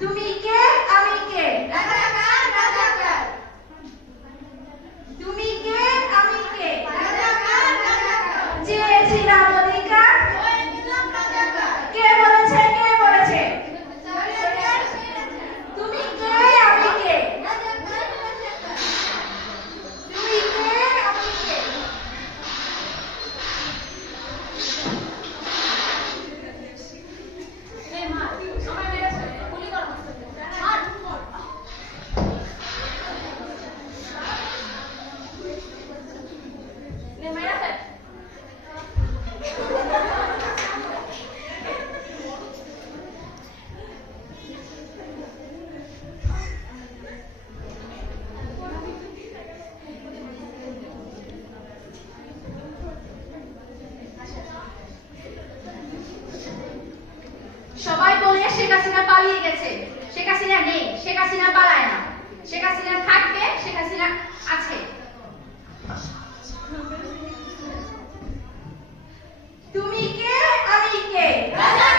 তুমি কে আমি কে রাজাকার রাজাকার তুমি কে আমি কে রাজাকার রাজাকার চেয়েছিলাম অধিকার হয়ে নিলাম রাজাকার কে বলেছে সরকার তুমি কে আমি কে রাজাকার রাজাকার তুমি কে আমি কে এই মা আমার মেরেছে গুলি কর মার নে মেরেছে সবাই বলে শেখ হাসিনা পালিয়ে গেছে শেখ হাসিনা নেই শেখ হাসিনা পালায় না শেখ হাসিনা থাকবে শেখ হাসিনা আছে তুমি কে আমি কে রাজা